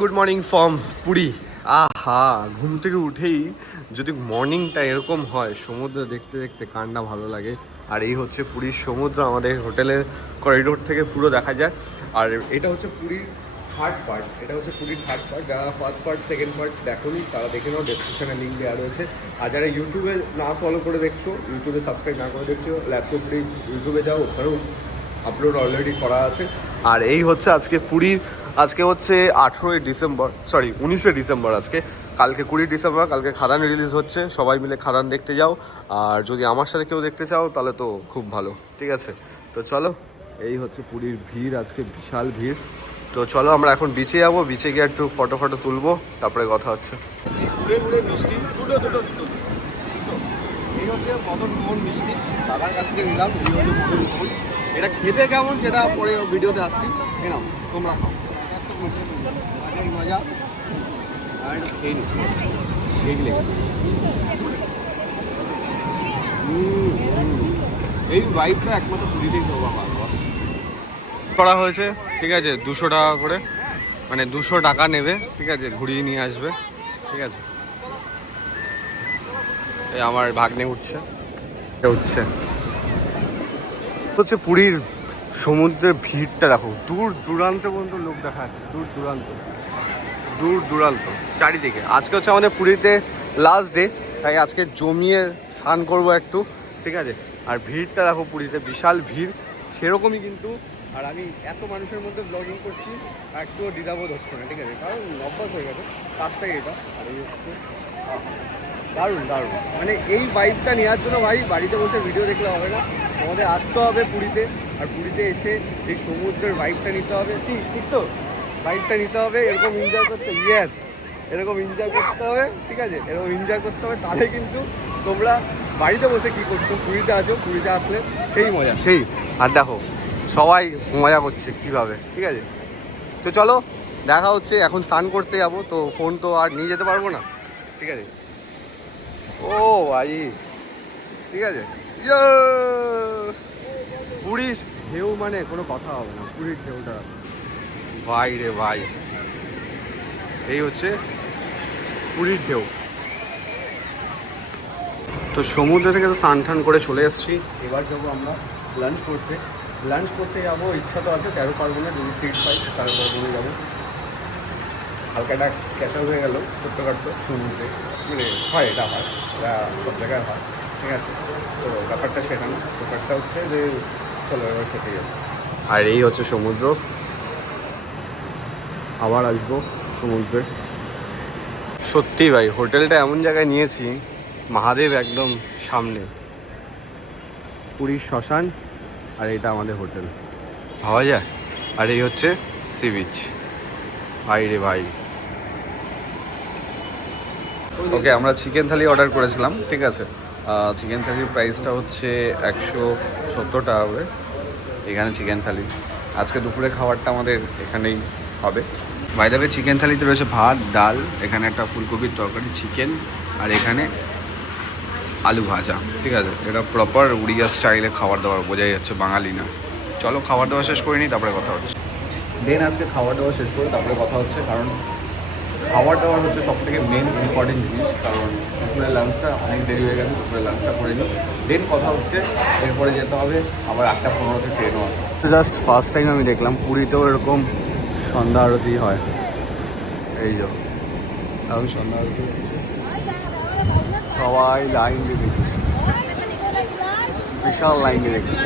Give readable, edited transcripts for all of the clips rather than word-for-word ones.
Good morning from Puri. আহা, ঘুম থেকে উঠেই যদি মর্নিংটা এরকম হয়, সমুদ্র দেখতে দেখতে কান্না ভালো লাগে। আর এই হচ্ছে পুরীর সমুদ্র, আমাদের হোটেলের করিডোর থেকে পুরো দেখা যায়। আর এটা হচ্ছে পুরীর থার্ড পার্ট, যারা ফার্স্ট পার্ট সেকেন্ড পার্ট দেখোনি তারা দেখে নাও, ডেসক্রিপশনে লিঙ্ক দেওয়া রয়েছে। আর যারা ইউটিউবে না ফলো করে দেখছো, ইউটিউবে সাবস্ক্রাইব না করে দেখছো, ল্যাপটপ পুরী ইউটিউবে যাও, ওখানেও আপলোড অলরেডি করা আছে। আর এই হচ্ছে আজকে পুরীর, আজকে হচ্ছে 19শে ডিসেম্বর আজকে। কালকে 20 ডিসেম্বর, কালকে খাদান রিলিজ হচ্ছে। সবাই মিলে খাদান দেখতে যাও। আর যদি আমার সাথে কেউ দেখতে চাও তাহলে তো খুব ভালো, ঠিক আছে? তো চলো, এই হচ্ছে পুরীর ভিড়, আজকে বিশাল ভিড়। তো চলো আমরা এখন বিচে যাবো, বিচে গিয়ে একটু ফটো তুলবো, তারপরে কথা হচ্ছে। মিষ্টি এই হচ্ছে মদন মোহন মিষ্টি, দাদার কাছ থেকে নিলাম। এটা খেতে কেমন সেটা পরে ভিডিওতে আসছি, নাও তোমরা খাও, মজা। আর খেয়ে নি সেই লেগে এই ভাইবটা একমাত্র পুরীতেই করা হয়েছে, ঠিক আছে? 200 টাকা করে, মানে 200 টাকা নেবে, ঠিক আছে? ঘুরিয়ে নিয়ে আসবে, ঠিক আছে? এই আমার ভাগ্নে উঠছে হচ্ছে পুরীর সমুদ্রের ভিড়টা দেখো, দূর দূরান্ত পর্যন্ত লোক দেখা যাচ্ছে, দূর দূরান্ত চারিদিকে। আজকে হচ্ছে আমাদের পুরীতে লাস্ট ডে, তাই আজকে জমিয়ে স্নান করবো একটু, ঠিক আছে? আর ভিড়টা দেখো, পুরীতে বিশাল ভিড় সেরকমই কিন্তু। আর আমি এত মানুষের মধ্যে ব্লগিং করছি, একটুও দ্বিধাবোধ হচ্ছে না, ঠিক আছে? কারণ অভ্যাস হয়ে গেছে কাজটাই এটা। আর এই হচ্ছে দারুণ, মানে এই বাইকটা নেওয়ার জন্য ভাই বাড়িতে বসে ভিডিও দেখলে হবে না, আমাদের আসতে হবে পুরীতে। আর পুরীতে এসে এই সমুদ্রের বাইকটা নিতে হবে, ঠিক তো? বাইকটা নিতে হবে, এরকম এনজয় করতে, এরকম এনজয় করতে হবে, ঠিক আছে? এরকম এনজয় করতে হবে, তাহলে কিন্তু তোমরা বাড়িতে বসে কী করছো, পুরীতে আছো, পুরীতে আসলে সেই মজা সেই। আর দেখো সবাই মজা করছে কীভাবে, ঠিক আছে? তো চলো দেখা হচ্ছে, এখন স্নান করতে যাবো, তো ফোন তো আর নিয়ে যেতে পারবো না, ঠিক আছে? ও ভাই, ঠিক আছে। পুরীর ঢেউ মানে কোনো কথা হবে না, পুরীর ঢেউটা ভাই রে ভাই, এই হচ্ছে পুরীর ঢেউ। তো সমুদ্র থেকে তো স্নান টান করে চলে এসেছি, এবার যাবো আমরা লাঞ্চ করতে যাবো। ইচ্ছা তো আছে 13 পার্বণে, যদি সিট পাই 13 পার্বণে যাবো। হালকাটা ক্যাচার হয়ে গেল ছোট্টখাট্টো সমুদ্রে, মানে হয়, এটা সব জায়গায় হয়, ঠিক আছে? তো ব্যাপারটা সেটা না, ব্যাপারটা হচ্ছে যে চলো এবার খেতে যাবো। আর এই হচ্ছে সমুদ্র, আবার আসবো সমুদ্রে। সত্যি ভাই, হোটেলটা এমন জায়গায় নিয়েছি, মহাদেব একদম সামনে, পুরীর শ্মশান, আর এটা আমাদের হোটেল, ভাবা যায়। আর এই হচ্ছে সি বিচ, ভাই রে ভাই। ওকে, আমরা চিকেন থালি অর্ডার করেছিলাম, ঠিক আছে? চিকেন থালির প্রাইসটা হচ্ছে 170 টাকা করে। এখানে চিকেন থালি, আজকে দুপুরে খাবারটা আমাদের এখানেই হবে। বাই দ্য ওয়ে, চিকেন থালিতে রয়েছে ভাত, ডাল, এখানে একটা ফুলকপির তরকারি, চিকেন, আর এখানে আলু ভাজা, ঠিক আছে? এটা প্রপার উড়িয়া স্টাইলে খাবার দাবার, বোঝাই যাচ্ছে বাঙালি না। চলো খাবার দাবার শেষ করে নিই, তারপরে কথা হচ্ছে। আজকে খাবার দাবার শেষ করে তারপরে কথা হচ্ছে, কারণ খাবার দাবার হচ্ছে সব থেকে মেন ইম্পর্টেন্ট জিনিস। কারণ দুপুরের লাঞ্চটা অনেক দেরি হয়ে গেছে, দুপুরের লাঞ্চটা করে নিই, কথা হচ্ছে। এরপরে যেতে হবে আবার 8:15 ট্রেনও আছে। জাস্ট ফার্স্ট টাইম আমি দেখলাম পুরীতেও এরকম সন্ধ্যা আরতি হয়। এই যে এখন সন্ধ্যা আরতি হচ্ছে, সবাই লাইন দিয়ে দেখেছে, বিশাল লাইন দিয়ে দেখেছে।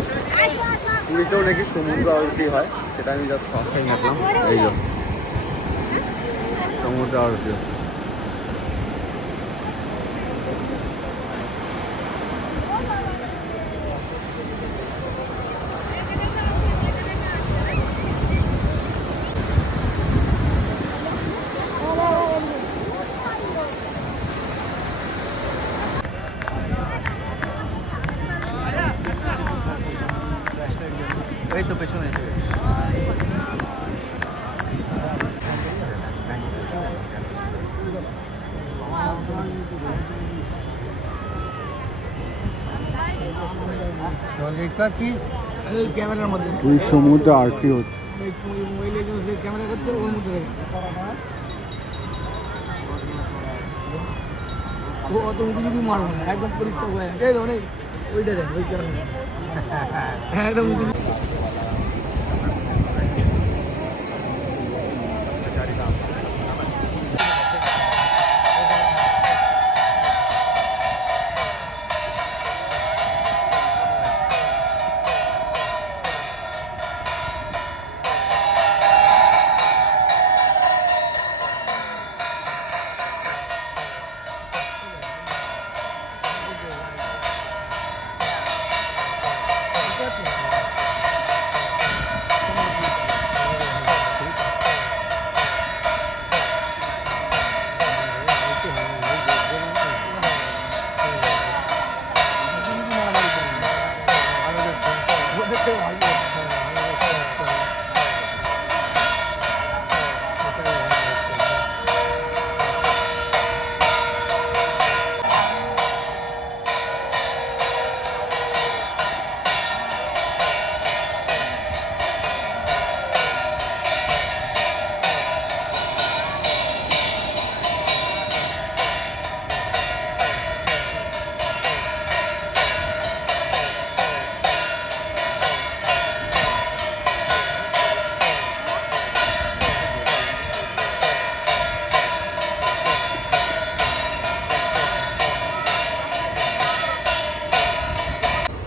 পুরীতেও নাকি সমুদ্র আরতি হয়, সেটা আমি জাস্ট ফার্স্ট টাইম দেখলাম। এই যে সমুদ্র আরতি। এই তো পেছনে ওই সমুদ্র আরতি হচ্ছে। ও অত উঁচু যদি মারবো না, একদম পরিষ্কার হয়ে যায়। এই অনেক ওইটা দেখ, ওই কারণে একদম উঁচু।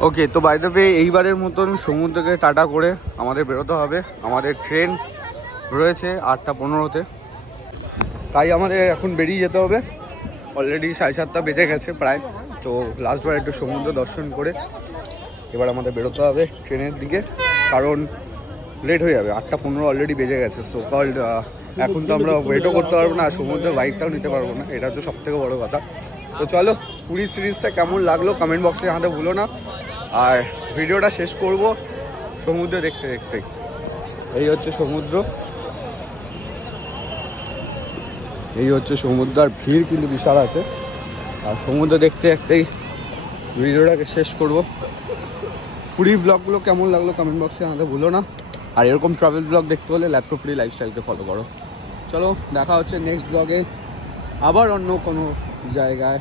ওকে, তো বাই দ্য ওয়ে এইবারের মতন সমুদ্রকে টাটা করে আমাদের বেরোতে হবে। আমাদের ট্রেন রয়েছে 8:15-তে, তাই আমাদের এখন বেরিয়ে যেতে হবে। অলরেডি 7:30 বেজে গেছে প্রায়। তো লাস্টবার একটু সমুদ্র দর্শন করে এবার আমাদের বেরোতে হবে ট্রেনের দিকে, কারণ লেট হয়ে যাবে। 8:15 অলরেডি বেজে গেছে। সো কল্ড এখন তো আমরা ওয়েটও করতে পারবো না, আর সমুদ্রের বাইকটাও নিতে পারবো না, এটা হচ্ছে সবথেকে বড়ো কথা। তো চলো, পুরী সিরিজটা কেমন লাগলো কমেন্ট বক্সে জানাতে ভুলো না। আর ভিডিওটা শেষ করব সমুদ্র দেখতে দেখতে। এই হচ্ছে সমুদ্র, এই হচ্ছে সমুদ্র, আর ভিড় কিন্তু বিশাল আছে। আর সমুদ্র দেখতে দেখতেই ভিডিওটাকে শেষ করব। পুরীর ব্লগগুলো কেমন লাগলো কমেন্ট বক্সে জানাতে ভুলো না। আর এরকম ট্রাভেল ব্লগ দেখতে হলে ল্যাপটপ ফ্রি লাইফস্টাইলকে ফলো করো। চলো, দেখা হচ্ছে নেক্সট ব্লগে, আবার অন্য কোনো জায়গায়,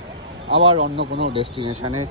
আবার অন্য কোনো ডেস্টিনেশনে।